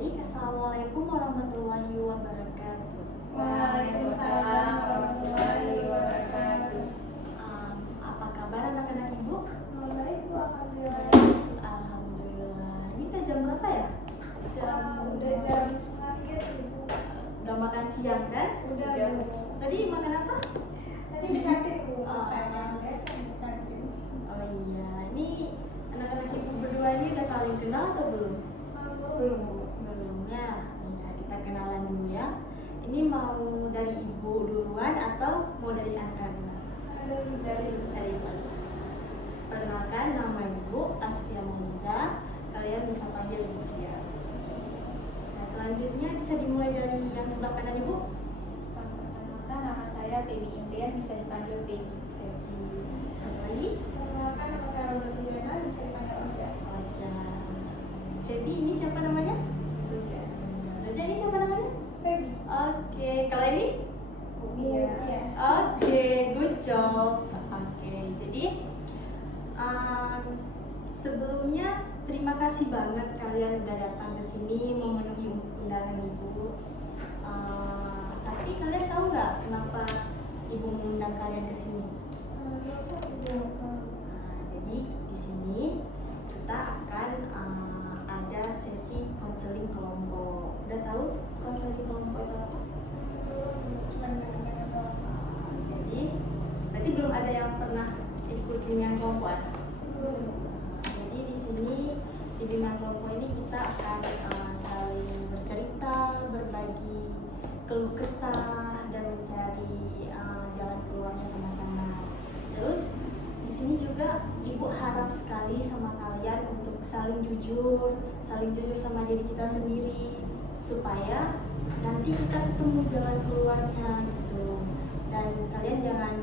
Baik, Assalamualaikum warahmatullahi wabarakatuh. Waalaikumsalam warahmatullahi wabarakatuh. Apa kabar anak-anak ibu? Baik Bu, alhamdulillah. Alhamdulillah. Ini udah jam berapa ya? Udah jam 2:30 sih Bu. Udah makan siang kan? Udah. Tadi makan apa? Tadi di kantin Bu, Oh. makan biasa di kantin. Oh iya, ini anak-anak ibu berdua ini udah saling kenal atau belum? Belum Bu. Belum ya. Nah, kita kenalan dulu ya. Ini mau dari ibu duluan atau mau dari anak-anak? Dari ibu. Perkenalkan, nama ibu Asfia Mauliza. Kalian bisa panggil ibu Fia. Nah, selanjutnya bisa dimulai dari yang sebelah kanan ibu. Perkenalkan, nama saya Feby Indrian, bisa dipanggil Feby. Satu lagi. Perkenalkan, nama saya Roda Tujana, bisa dipanggil Oja. Oja. Feby ini siapa namanya? Oja. Oja ini siapa namanya? Feby. Oke, kalau ini? Iya. Oke, good job. Oke, jadi sebelumnya terima kasih banget kalian udah datang ke sini memenuhi undangan ibu. Tapi kalian tahu nggak kenapa ibu mengundang kalian ke sini? Jadi di sini kita akan ada sesi konseling kelompok. Udah tahu konseling kelompok itu apa? Jadi berarti belum ada yang pernah ikut bimbingan kelompok ya? Jadi di sini di bimbingan kelompok ini kita akan saling bercerita, berbagi keluh kesah dan mencari jalan keluarnya sama-sama. Terus di sini juga ibu harap sekali sama kalian untuk saling jujur sama diri kita sendiri supaya nanti kita ketemu jalan keluarnya gitu. Dan kalian jangan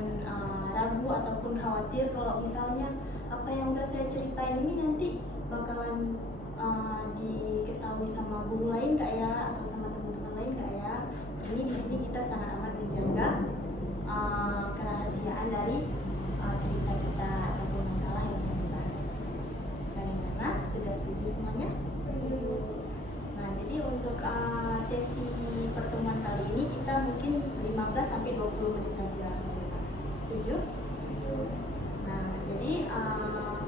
ragu ataupun khawatir kalau misalnya apa yang udah saya ceritain ini nanti bakalan diketahui sama guru lain nggak ya, atau sama teman-teman lain nggak ya. Ini di sini kita sangat amat menjaga kerahasiaan dari cerita kita ataupun masalah yang sedang kita hadapi. Bagaimana? Sudah setuju semuanya? Nah, jadi untuk sesi pertemuan kali ini kita mungkin 15 sampai 20 menit saja. Setuju? Nah, jadi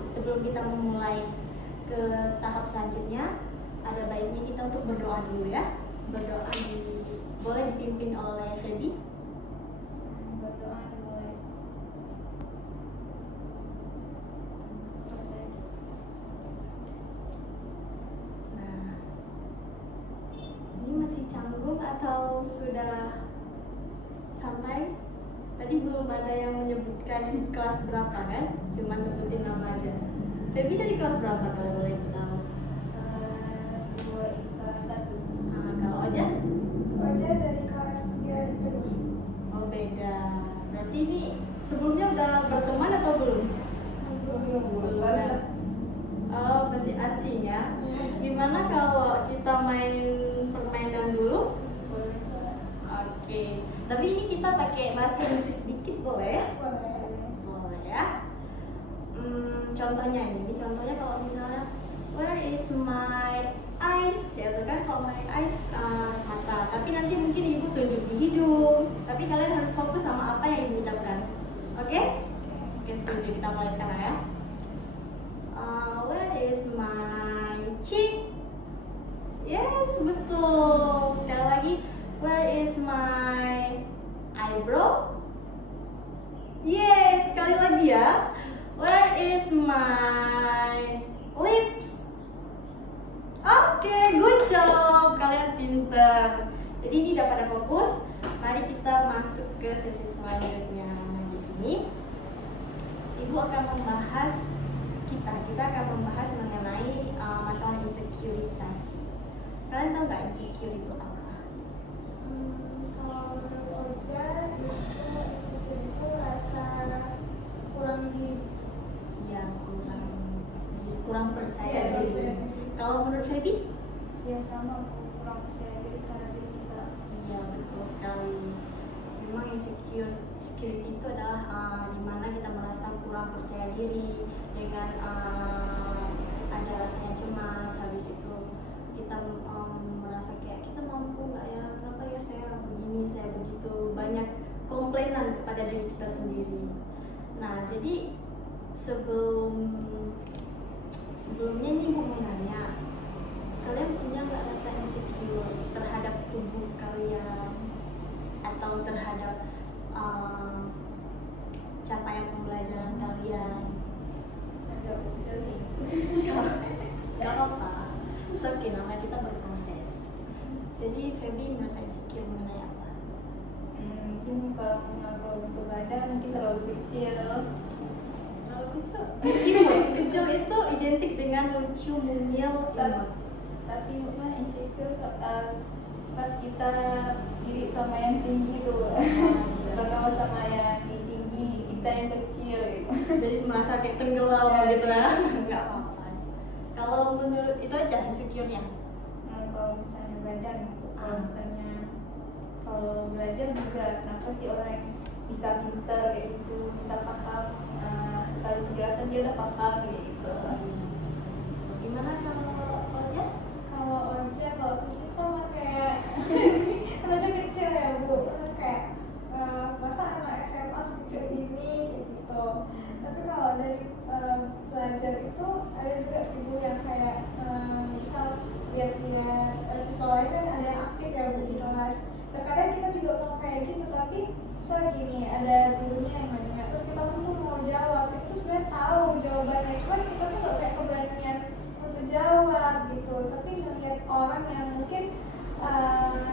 sebelum kita memulai ke tahap selanjutnya, ada baiknya kita untuk berdoa dulu ya. Berdoa boleh dipimpin oleh Feby. Berdoa dimulai. Selesai. Nah, ini masih canggung atau sudah santai? Tadi belum ada yang menyebutkan kelas berapa kan? Cuma sebutin nama aja. Feby tadi kelas berapa kalau boleh tahu? Kelas 2 IPA 1. Kalau Oja? Oja dari kelas 3 IPA 2. Oh, beda. Berarti ini sebelumnya udah berteman atau belum? Belum. Oh, masih asing ya. Gimana kalau kita main permainan dulu? Oke. Tapi ini kita pakai bahasa Inggris sedikit boleh? Boleh ya. Contohnya ini contohnya kalau misalnya where is my eyes, ya tuh kan, kalau my eyes mata. Tapi nanti mungkin ibu tunjuk di hidung. Tapi kalian harus fokus sama apa yang ibu ucapkan. Oke? Oke, setuju. Kita mulai sekarang ya. Where is my cheek? Yes, betul. Sekali lagi, where is my eyebrow? Yes, sekali lagi ya. Where is my lips? Oke, good job. Kalian pinter. Jadi ini udah pada fokus. Mari kita masuk ke sesi selanjutnya. Di sini ibu akan membahas kita akan membahas mengenai masalah insekuritas. Kalian tahu nggak insecure itu apa? Kalau menurut Oja itu rasa kurang diri. Ya, kurang percaya diri. Kalau menurut Feby? Ya sama, kurang percaya diri terhadap diri kita. Iya, betul sekali. Memang insecurity itu adalah dimana kita merasa kurang percaya diri dengan ada rasanya cemas. Habis itu kita komplainan kepada diri kita sendiri. Nah, jadi sebelumnya nih mau nanya, kalian punya nggak rasa insecure terhadap tubuh kalian atau terhadap capaian pembelajaran kalian? Ada sering. Gak apa-apa, oke, namanya kita berproses. Jadi Feby merasa insecure mengenai apa? Mungkin kalau misalnya kalau bentuk badan mungkin terlalu kecil. Terlalu kecil? Imut. Kecil itu identik dengan lucu, mungil, imut. Tapi mah insecure pas kita diri sama yang tinggi tuh. Kalau sama yang tinggi, kita yang kecil gitu. Jadi merasa kayak tenggelam gitu ya. Nggak apa-apa. Kalau menurut itu aja insecure-nya. Kalau misalnya badan, kalau misalnya kalau belajar juga, kenapa sih orang yang bisa pinter kayak gitu, bisa paham sekali penjelasan dia udah paham gitu. Gimana kalau Oja? Kalau Oja, kalau fisik sama kayak kan Oja kecil ya Bu, kayak masa anak SMA sekecil ini kayak gitu. Tapi kalau dari belajar itu ada juga sih Bu yang kayak misal lihat-lihat siswa lain kan ada yang aktif ya Bu di kelas. Terkadang kita juga mau kayak gitu, tapi misalnya gini, ada gurunya yang nanya, terus kita pun tuh mau jawab, itu sebenarnya tahu jawabannya, cuman kita tuh gak kayak keberanian untuk jawab gitu. Tapi ngeliat orang yang mungkin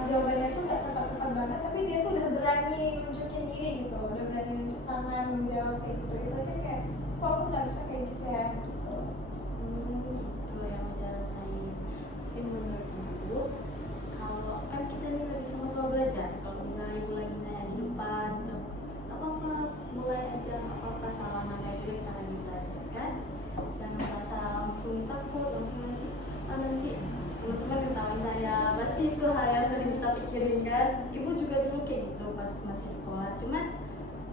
jawabannya tuh gak tepat-tepat banget, tapi dia tuh udah berani nunjukin diri gitu, udah berani nunjuk tangan, menjawab kayak gitu. Itu aja kayak, kok aku gak bisa kayak gitu ya gitu. Itu yang Oja rasain. Tapi menurut Ibu, kalau kan kita nih lagi sama-sama belajar, kalau misalnya Ibu lagi nanya di depan tuh apa-apa, mulai aja, apa-apa salah, namanya juga kita lagi belajar kan. Jangan merasa langsung takut, langsung nanti teman-teman ketahuan saya. Pasti itu hal yang sering kita pikirin kan. Ibu juga dulu kayak gitu pas masih sekolah. Cuman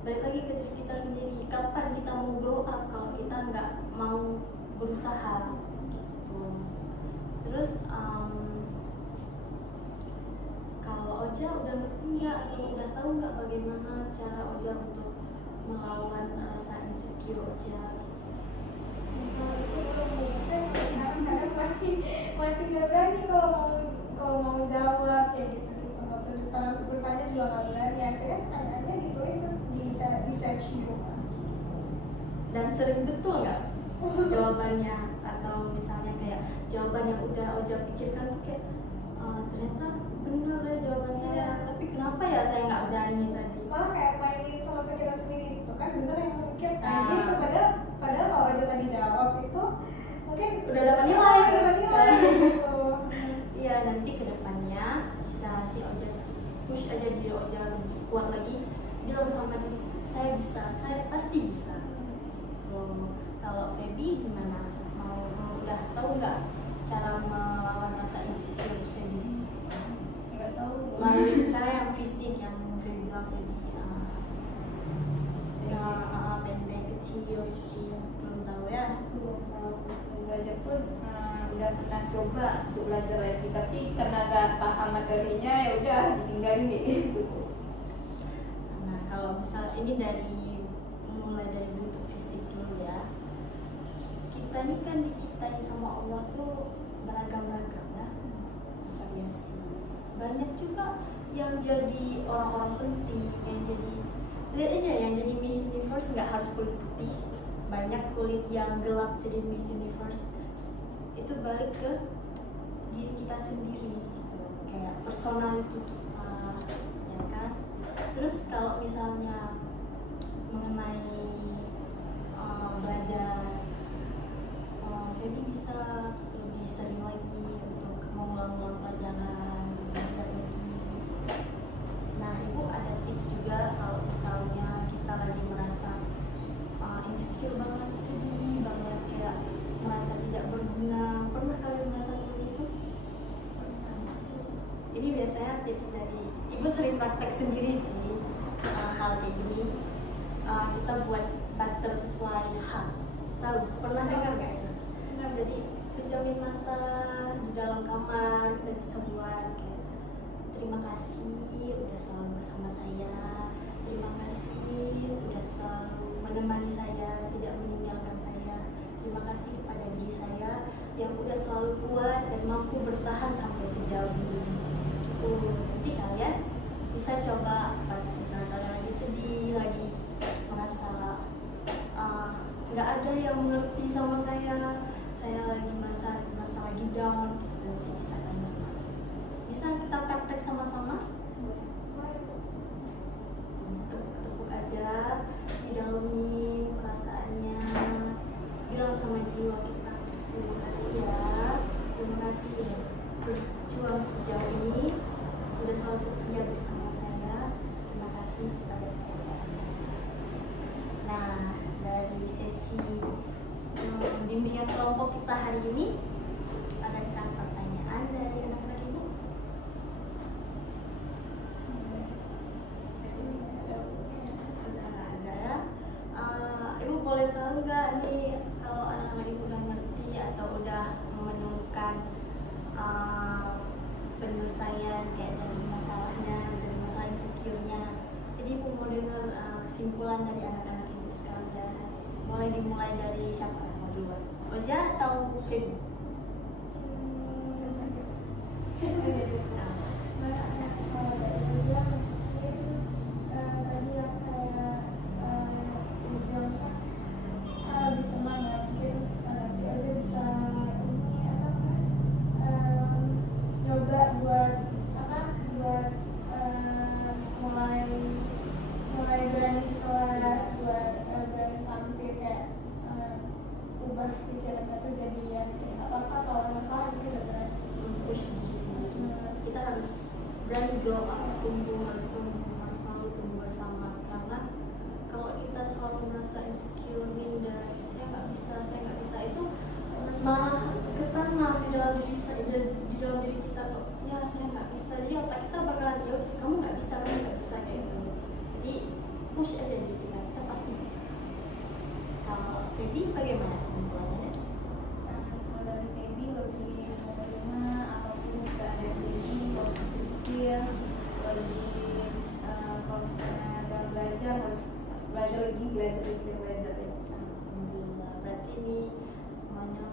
balik lagi ke diri kita sendiri, kapan kita mau grow up kalau kita nggak mau berusaha gitu. Terus kalau Oja udah ngerti nggak atau udah tahu nggak bagaimana cara Oja untuk melawan rasa insecure Oja? Kalau itu belum kadang masih nggak berani kalau mau jawab kayak gitu waktu depan untuk bertanya juga nggak berani, akhirnya tanya aja ditulis terus di search di rumah. Dan sering betul nggak jawabannya, atau misalnya kayak jawaban yang udah Oja pikirkan tuh kayak ternyata benar ya jawaban saya, tapi kenapa ya saya nggak berani tadi? Malah kayak mainin sama pikiran sendiri itu kan bener yang memikirkan gitu, padahal kalau aja tadi jawab itu mungkin udah dapat nilai gitu. Iya, nanti kedepannya bisa nanti Oja push aja diri Oja lebih kuat lagi, bilang sama diri saya bisa, saya pasti bisa. Kalau Feby gimana? Udah tahu nggak cara melawan rasa insecure Feby? Nggak tahu. Melalui misalnya yang fisik yang Feby bilang tadi, pendek, kecil, belum tahu ya. Belum tahu. Belajar pun udah pernah coba untuk belajar lagi, tapi karena nggak paham materinya ya udah ditinggalin gitu. Nah, kalau misal ini mulai dari bentuk fisik dulu ya. Kita ini kan diciptain sama Allah tuh beragam-ragam ya, variasi. Banyak juga yang jadi orang-orang penting, yang jadi, lihat aja yang jadi Miss Universe nggak harus kulit putih. Banyak kulit yang gelap jadi Miss Universe. Itu balik ke diri kita sendiri gitu, kayak personality kita, ya kan. Terus kalau misalnya mengenai belajar, Feby bisa lebih sering lagi untuk mengulang-ulang pelajaran, belajar lagi. Nah, Ibu ada tips juga kalau misalnya kita lagi merasa insecure banget, sedih banget, kayak merasa tidak berguna. Pernah kalian merasa seperti itu? Ini biasanya tips dari Ibu, sering praktek sendiri sih hal kayak gini. Kita buat butterfly hug. Tahu? Pernah dengar nggak itu? Jadi pejamin mata di dalam kamar, kita bisa buat kayak terima kasih udah selalu bersama saya, Terima kasih udah selalu menemani saya, tidak meninggalkan saya. Terima kasih kepada diri saya yang udah selalu kuat dan mampu bertahan sampai sejauh ini. Nanti kalian bisa coba pas misalnya kalian lagi sedih, lagi merasa nggak ada yang mengerti sama saya lagi merasa lagi down, nanti bisa kalian coba. Bisa kita praktek sama-sama? Tepuk aja, didalemin perasaannya, bilang sama jiwa kita, terima kasih ya, terima kasih ya berjuang sejauh ini, sudah selalu setia bersama saya, terima kasih kepada saya. Nah, dari sesi bimbingan kelompok kita hari ini, adakah pertanyaan dari anak-anak ibu? Ibu boleh tahu nggak nih kalau anak-anak ibu udah ngerti atau udah menemukan penyelesaian kayak dari masalahnya, dari masalah insecure-nya. Jadi ibu mau dengar kesimpulan dari anak-anak ibu sekalian. Mulai dimulai dari siapa? Mau duluan? Oja atau Feby? mulai berani di kelas, buat berani tampil kayak ubah pikirannya tuh jadi ya apa-apa atau masalah itu udah berani Push diri sendiri. Kita harus berani grow up, harus selalu tumbuh bersama. Karena kalau kita selalu merasa insecure, minder, saya nggak bisa, itu malah ketanam di dalam diri kita kok. Ya saya nggak bisa, jadi otak kita bakalan ya kamu nggak bisa kayak gitu. Jadi push aja diri kita pasti bisa. Kalau Feby bagaimana kesimpulannya? Kalau dari Feby lebih menerima apapun keadaan diri, walaupun kecil, lebih kalau misalnya dalam belajar harus belajar lagi. Alhamdulillah, berarti ini semuanya